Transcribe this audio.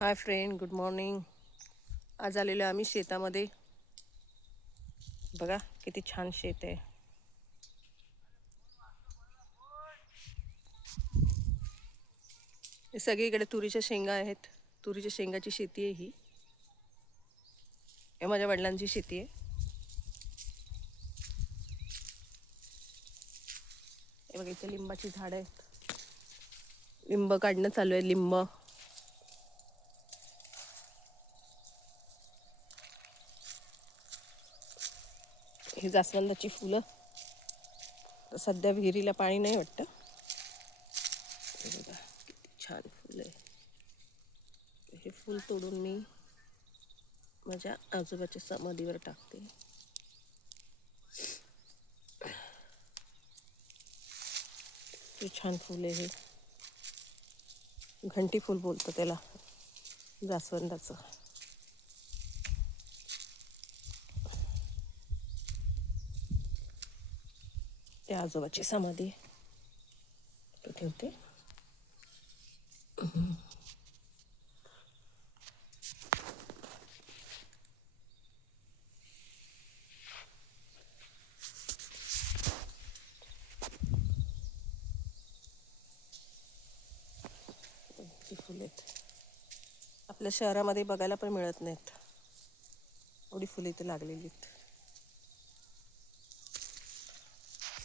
Hi friend, good morning. आज आलेलो आम्ही शेतामध्ये. बघा किती छान शेत आहे. हे सगळीकडे तुरीच्या शेंगा आहेत. तुरीच्या शेंगाची शेती आहे ही. हे माझ्या वडिलांची शेती आहे. हे बघा इथे लिंबाची झाडं आहेत. लिंब काढणं चालू आहे. लिंब ही जास्वंदाची फुलं. तर सध्या विहिरीला पाणी नाही वाटतं. हे बघा किती छान फुलं आहे. हे फूल तोडून मी माझ्या आजोबाच्या समाधीवर टाकते. किती छान फुल आहे हे. घंटी फूल बोलतो त्याला, जास्वंदाचं. त्या आजोबाची समाधी ठेवते. ती फुले आहेत. आपल्या शहरामध्ये बघायला पण मिळत नाहीत. एवढी फुले इथे लागलेली आहेत.